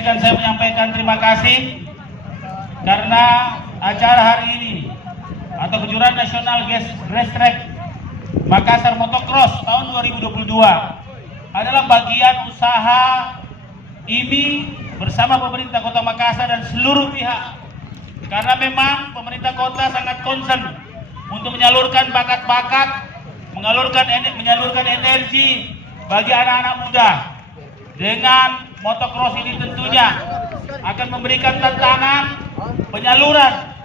izinkan saya menyampaikan terima kasih karena acara hari ini atau kejuaraan nasional Race Track Makassar Motocross tahun 2022 adalah bagian usaha IMI bersama pemerintah Kota Makassar dan seluruh pihak, karena memang pemerintah kota sangat concern untuk menyalurkan bakat-bakat, menyalurkan energi bagi anak-anak muda. Dengan motocross ini tentunya akan memberikan tantangan penyaluran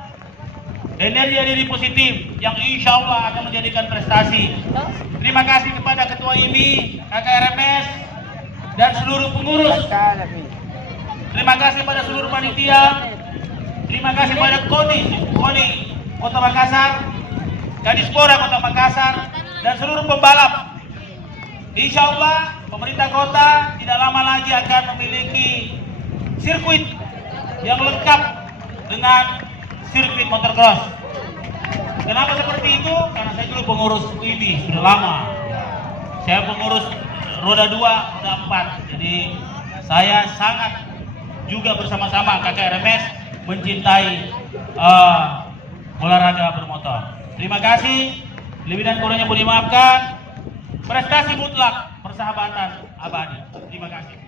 energi positif yang insya Allah akan menjadikan prestasi. Terima kasih kepada Ketua IMI, KKRMS, dan seluruh pengurus. Terima kasih kepada seluruh panitia. Terima kasih kepada KONI Kota Makassar, Kadispora Kota Makassar, dan seluruh pembalap. Insya Allah pemerintah kota tidak lama lagi akan memiliki sirkuit yang lengkap dengan sirkuit motocross. Kenapa seperti itu? Karena saya dulu pengurus ini sudah lama. Saya pengurus roda 2, roda 4. Jadi saya sangat juga bersama-sama KKRMS mencintai olahraga bermotor. Terima kasih. Lebih dan kurangnya mohon dimaafkan. Prestasi mutlak, persahabatan abadi. Terima kasih.